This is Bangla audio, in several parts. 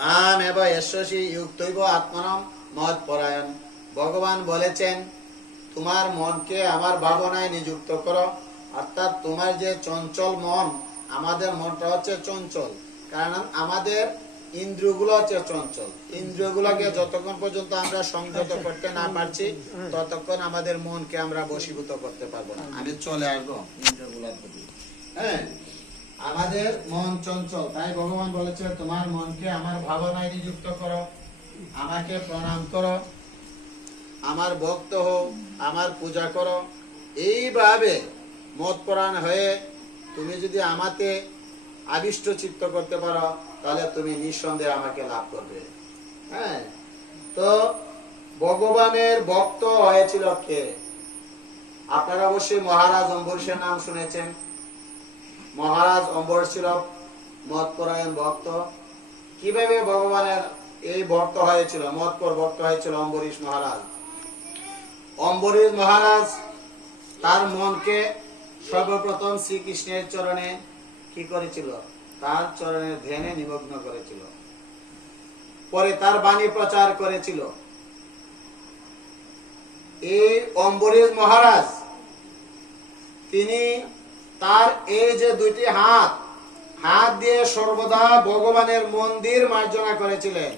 মাম এব যশস্বী যুক্তৈব আত্মনম মদ পরায়ণ। ভগবান বলেছেন তোমার মনকে আমার ভাবনায় নিযুক্ত করো, অর্থাৎ তোমার যে চঞ্চল মন, আমাদের মনটা হচ্ছে চঞ্চল, কারণ আমাদের ইন্দ্রিয়গুলো হচ্ছে চঞ্চল। ইন্দ্রিয়গুলোকে যতক্ষণ পর্যন্ত আমরা সংযত করতে না পারছি ততক্ষণ আমাদের মনকে আমরা বশীভূত করতে পারবো না। আমি চলে আসবো ইন্দ্রিয়গুলোর প্রতি। হ্যাঁ, আমাদের মন চঞ্চল, তাই ভগবান বলেছে তোমার মনকে আমার ভাবনায় নিযুক্ত করো, আমাকে প্রণাম করো, আমার ভক্ত হও, আমার পূজা করো। এইভাবে মতপরায়ণ হয়ে তুমি যদি আমাকে আবিষ্ট চিত্ত করতে পারো তাহলে তুমি নিঃসন্দেহে আমাকে লাভ করবে। হ্যাঁ, তো ভগবানের ভক্ত হয়েছিল কে? আপনারা অবশ্যই মহারাজ অম্বরীশের নাম শুনেছেন। মহারাজ অম্বরীশ ছিল মতপরায়ণ ভক্ত। কিভাবে ভগবানের এই ভক্ত হয়েছিল, মতপর ভক্ত হয়েছিল অম্বরীশ মহারাজ? অম্বরীশ মহারাজ তার মনকে সর্বপ্রথম শ্রীকৃষ্ণের চরণে কি করেছিল? তার চরণের ধ্যানে নিমগ্ন করেছিল। পরে তার বাণী প্রচার করেছিল। এই অম্বরীশ মহারাজ তিনি তার এই যে দুইটি হাত দিয়ে সর্বদা ভগবানের মন্দির মার্জনা করেছিলেন।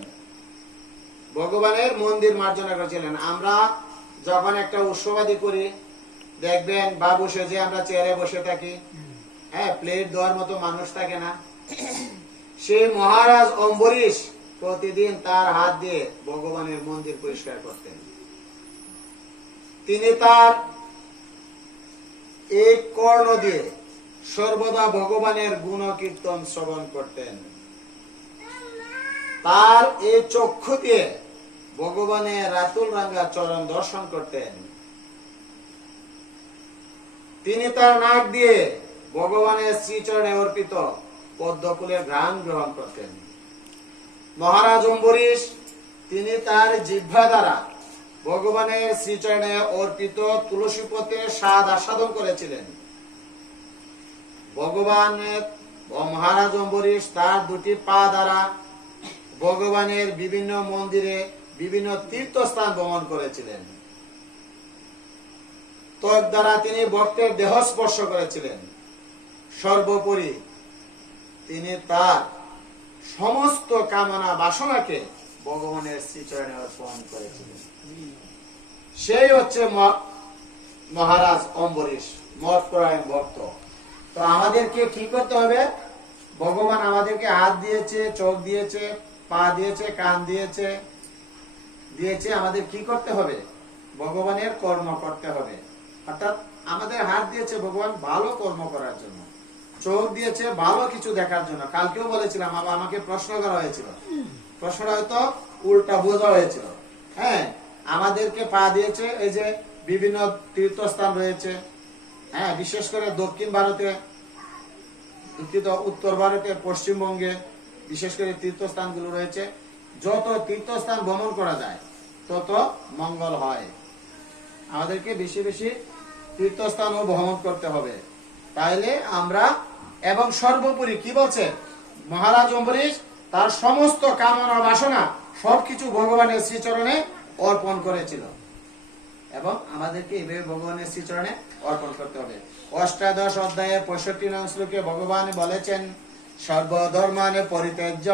ভগবানের মন্দির মার্জনা করেছিলেন। আমরা যখন একটা উৎসবাদি করি দেখবেন বাবু সেজে আমরা চেয়ারে বসে থাকি, হ্যাঁ, প্লেট দেওয়ার মতো মানুষ থাকে না। সেই মহারাজ অম্বরীশ প্রতিদিন তার হাত দিয়ে ভগবানের মন্দির পরিষ্কার করতেন। তিনি তার এই কর্ণ দিয়ে সর্বদা ভগবানের গুণ কীর্তন শ্রবণ করতেন। তার এই চক্ষু দিয়ে ভগবানের রাতুল রাঙ্গা চরণ দর্শন করতেন। তিনি তার নাক দিয়ে ভগবানের শ্রীচরণে অর্পিত পদ্মফুলের ঘ্রাণ গ্রহণ করতেন। মহারাজ অম্বরীশ তিনি তার জিহ্বা দ্বারা ভগবানের শ্রীচরণে অর্পিত তুলসী পত্রের স্বাদ আস্বাদন করেছিলেন। ভগবানের মহারাজ অম্বরীশ তার দুটি পা দ্বারা ভগবানের বিভিন্ন মন্দিরে বিভিন্ন তীর্থস্থান ভ্রমণ করেছিলেন। ত্বক দ্বারা তিনি ভক্তের দেহ স্পর্শ করেছিলেন। সর্বোপরি তিনি তার সমস্ত কামনা বাসনাকে ভগবানের শ্রীচরণে অর্পণ করেছিলেন। সেই হচ্ছে মহারাজ অম্বরীশ, মতপরায়ণ ভক্ত। তো আমাদেরকে কি করতে হবে? ভগবান আমাদেরকে হাত দিয়েছে, চোখ দিয়েছে, পা দিয়েছে, কান দিয়েছে, আমাদের কি করতে হবে? ভগবানের কর্ম করতে হবে। অর্থাৎ আমাদের হাত দিয়েছে ভগবান ভালো কর্ম করার জন্য, চোখ দিয়েছে ভালো কিছু দেখার জন্য। কালকেও বলেছিলাম, আমাকে প্রশ্ন করা হয়েছিল, প্রশ্নটা হয়তো উল্টা বোঝা হয়েছিল। হ্যাঁ, আমাদেরকে পা দিয়েছে, এই যে বিভিন্ন তীর্থস্থান রয়েছে, হ্যাঁ, বিশেষ করে দক্ষিণ ভারতে, উত্তর ভারতে, পশ্চিমবঙ্গে বিশেষ করে তীর্থস্থানগুলো রয়েছে। যত তীর্থস্থান ভ্রমণ করা যায় তত মঙ্গল হয়। আমাদেরকে বেশি বেশি তীর্থস্থানও ভ্রমণ করতে হবে, তাইলে আমরা। এবং সর্বোপরি কি বলছে মহারাজ অম্বরীশ? তার সমস্ত কামনা বাসনা সবকিছু ভগবানের শ্রীচরণে অর্পণ করেছিল, এবং আমাদেরকে এইভাবে ভগবানের শ্রীচরণে অর্পণ করতে হবে। অষ্টাদশ অধ্যায়ে 65 নং শ্লোকে ভগবান বলেছেন, সর্বধর্মানে পরিত্যাজ্য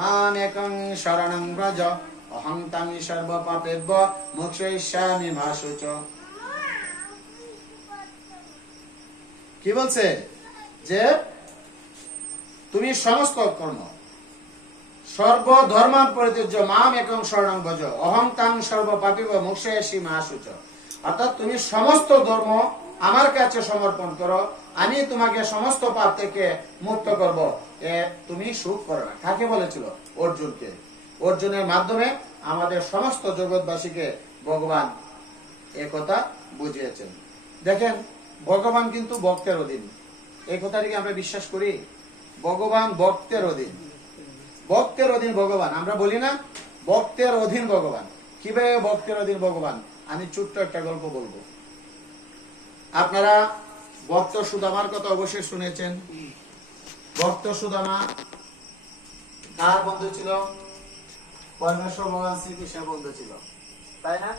মাম একং শরণং ব্রজ অহং তাং সর্ব পাপেভ্য মোক্ষয়িষ্যামি মা শুচ। কি বলছে? যে তুমি সমস্ত কর্ম সর্বধর্মান পরিত্যাজ্য মাম একং শরণং ব্রজ অহং তাং সর্ব পাপেভ্য মোক্ষয়িষ্যামি মা শুচ। অর্থাৎ তুমি সমস্ত ধর্ম আমার কাছে সমর্পণ করো, আমি তোমাকে সমস্ত পাপ থেকে মুক্ত করব, তুমি সুখ করো না। কাকে বলেছিল? অর্জুনকে। অর্জুনের মাধ্যমে আমাদের সমস্ত জগৎবাসীকে ভগবান একথা বুঝিয়েছেন। দেখেন, ভগবান কিন্তু ভক্তের অধীন। এই কথাটিকে আমরা বিশ্বাস করি। ভগবান ভক্তের অধীন, ভক্তের অধীন ভগবান। আমরা বলি না ভক্তের অধীন ভগবান। কিভাবে ভক্তের অধীন ভগবান? আমি ছোট্ট একটা গল্প বলবো। আপনারা ভক্ত সুদামার কথা অবশ্যই শুনেছেন। ভক্ত সুদামা কার বন্ধু ছিল? পরমেশ্বর ভগবান শ্রীকৃষ্ণের বন্ধু ছিল, তাই না?